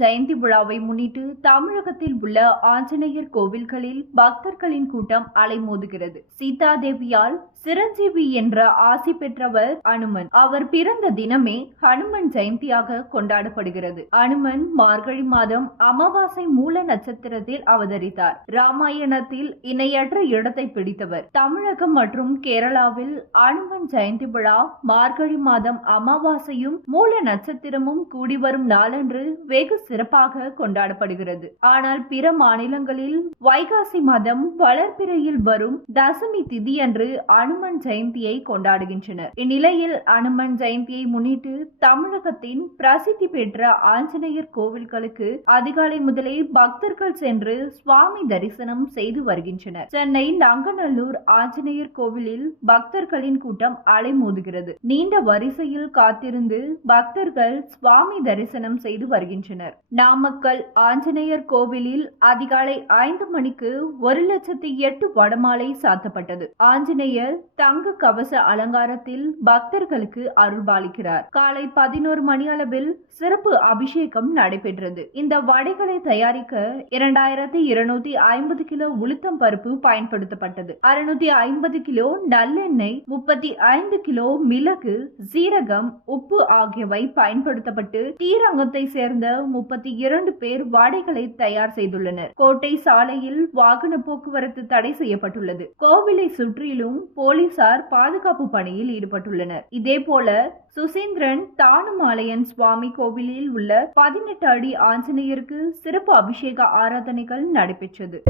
ஜெயந்தி விழாவை முன்னிட்டு தமிழகத்தில் உள்ள ஆஞ்சநேயர் கோவில்களில் பக்தர்களின் கூட்டம் அலைமோதுகிறது. சீதாதேவியால் சிரஞ்சீவி என்ற ஆசி பெற்றவர் அனுமன். அவர் பிறந்த தினமே ஹனுமன் ஜெயந்தியாக கொண்டாடப்படுகிறது. அனுமன் மார்கழி மாதம் அமாவாசை மூல நட்சத்திரத்தில் அவதரித்தார். ராமாயணத்தில் இணையற்ற இடத்தை பிடித்தவர். தமிழகம் மற்றும் கேரளாவில் அனுமன் ஜெயந்தி விழா மார்கழி மாதம் அமாவாசையும் மூல நட்சத்திரமும் கூடி வரும் நாளன்று வெகு சிறப்பாக கொண்டாடப்படுகிறது. ஆனால் பிற மாநிலங்களில் வைகாசி மாதம் வளர்பிறையில் வரும் தசமி திதி அன்று அனுமன் ஜெயந்தியை கொண்டாடுகின்றனர். இந்நிலையில் அனுமன் ஜெயந்தியை முன்னிட்டு தமிழகத்தின் பிரசித்தி பெற்ற ஆஞ்சநேயர் கோவில்களுக்கு அதிகாலை முதலே பக்தர்கள் சென்று சுவாமி தரிசனம் செய்து வருகின்றனர். சென்னை நங்கநல்லூர் ஆஞ்சநேயர் கோவிலில் பக்தர்களின் கூட்டம் அலைமோதுகிறது. நீண்ட வரிசையில் காத்திருந்து பக்தர்கள் சுவாமி தரிசனம் செய்து வருகின்றனர். நாமக்கல் ஆஞ்சநேயர் கோவிலில் அதிகாலை 5 மணிக்கு 1,08,000 வடமாலை சாத்தப்பட்டது. ஆஞ்சநேயர் தங்க கவச அலங்காரத்தில் பக்தர்களுக்கு அருள்பாலிக்கிறார். காலை 11 மணி அளவில் சிறப்பு அபிஷேகம் நடைபெற்றது. இந்த வடைகளை தயாரிக்க 2250 கிலோ உளுத்தம் பருப்பு பயன்படுத்தப்பட்டது. 650 கிலோ நல்லெண்ணெய், 35 கிலோ மிளகு, சீரகம், உப்பு ஆகியவை பயன்படுத்தப்பட்டு ஸ்ரீரங்கத்தை சேர்ந்த 32 பேர் வடைகளை தயார் செய்துள்ளனர். கோட்டை சாலையில் வாகன போக்குவரத்து தடை செய்யப்பட்டுள்ளது. கோவிலை சுற்றிலும் போலீசார் பாதுகாப்பு பணியில் ஈடுபட்டுள்ளனர். இதேபோல சுசீந்திரன் தானுமாலயன் சுவாமி கோவிலில் உள்ள 18 அடி ஆஞ்சநேயருக்கு சிறப்பு அபிஷேக ஆராதனைகள் நடைபெற்றது.